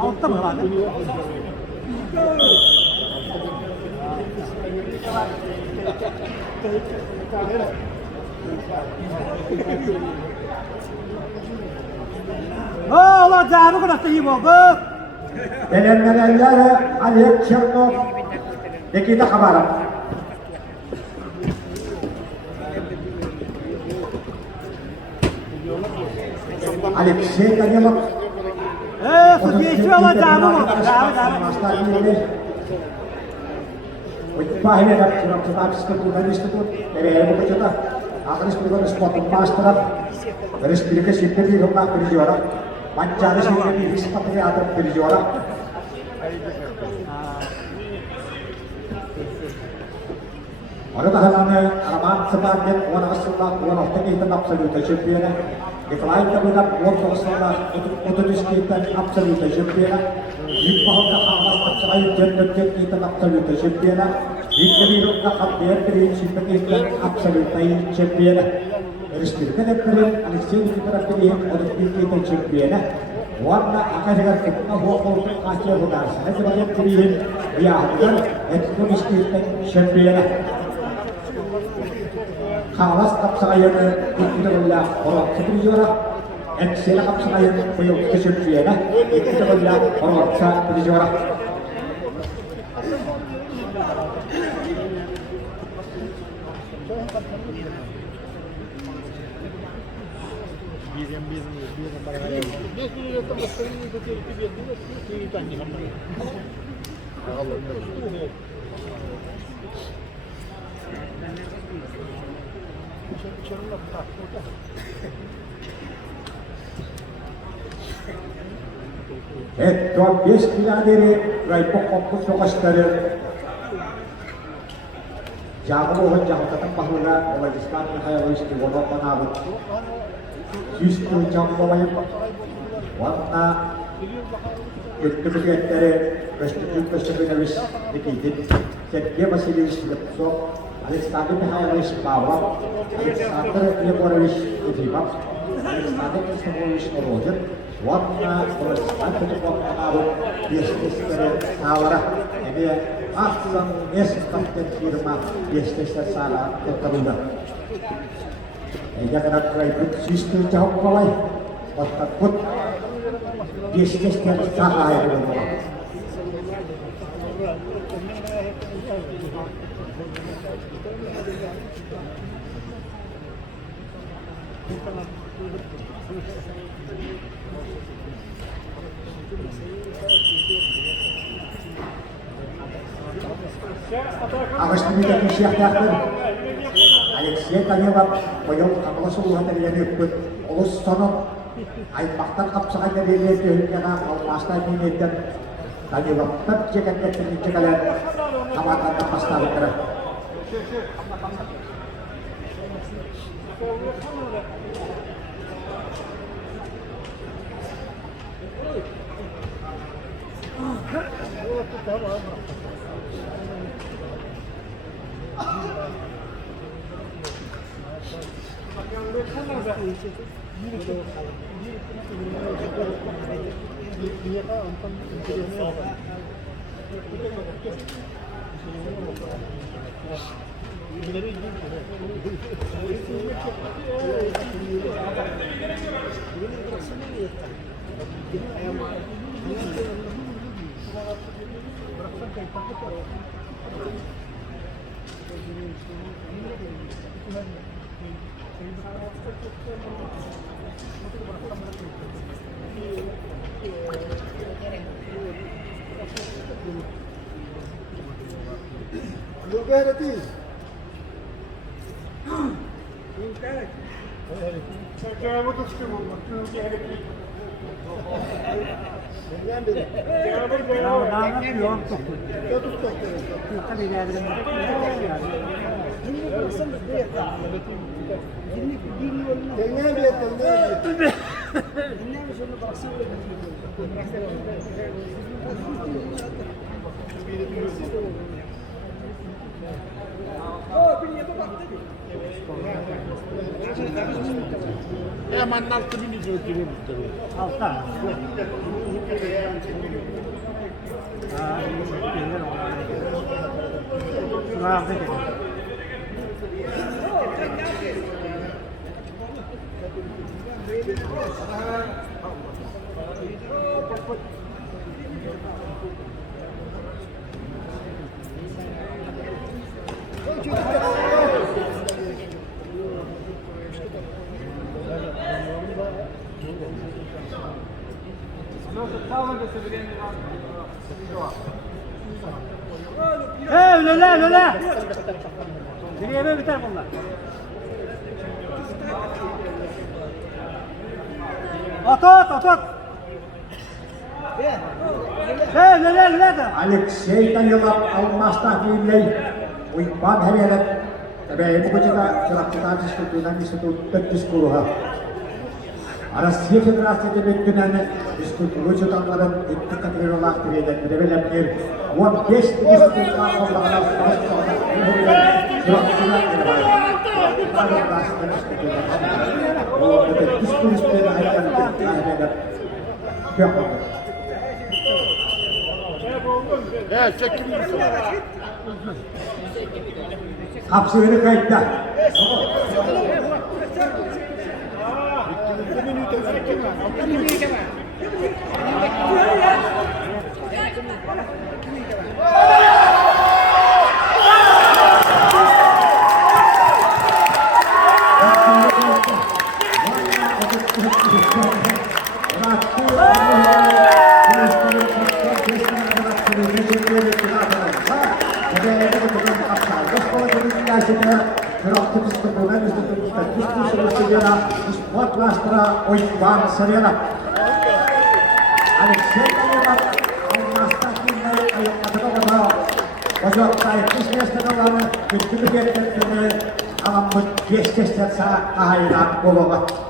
Altta mı vardı? Allah canı kadar iyi oldu. Belenmeyenler Ali Çernov Nikita Kabarov. Alexey Danilov. Futbolcu olacağımı mı? Pahine da surat sekolah institut dari ibu kota. Akhirnya sekolah sport master. Dari sedikit siapa di rumah berjuara. Pancari siapa di sepatnya ada berjuara. Ada tahanannya Arman sebagai orang Australia, orang Australia tetap absolute champion. Nikolai Kaminov world Australia untuk kita absolute champion. Ipahamda Hamas Australia gender kita absolute champion. Ikaliru kahadir dari siapa absolute champion. Restrikan ekran Alexei kita pilih untuk kita champion. Warna akan dengan kita hukum kaca benar. Saya sebagai pilih dia adalah eksklusif kita champion. Kawas kapsayan kita bela orang seperti juara, Excel kapsayan koyok kesempian, kita bela orang seperti juara. Çok beş kiladeri raipok fokus sokasları jago orang jago tetap bahula oleh sekarang saya harus diwolok panabut justru jam bawahnya warna kemudian dari restitusi habis dikit dia masih di so Alexander harus bawa Alexander dia harus dihibap Alexander harus merojer warna Alexander cepat menabut biasanya salah ini asal kapten firma biasanya salah tertunda ia kena kerajaan sistem jauh kawai takut biasanya salah yang berlaku. Awas demikian siapkan. Alexei Danilov koyok kalau semua tadi yang ikut ulus sonot. Air faktor kapsakan dari dia karena kalau pasta ini dan Danilov tetap jaga kalian amatan pasta bergerak. Hemen 6.000 götürüyor. Altta. Şuraya bir öyle. Nereye mi biter bunlar? At. Öyle de. Alexey Danilov almasta viimein. Uipaan häviänyt. Tämä ei mukaan sitä instituut töttiskulha. Ara sieltä raasti temettynään diskut luisotamların ittikkatirilla lahtireiden edevellämir. Vuon kestimistuntaan olla alastavalta. Suoksilla ervailla. Tarvitaan sitä kyllä. Mutta diskulisteilla aikana lähdetään työpaikalla. Çekin. Hapsiveri kayıtta. Oikkaan sarjana. Alexei Danilov almasta viimein ajoittava. Osoittaa, että kismeestä ollaan nyt kyllä alammut keskeistä saa aina kovat.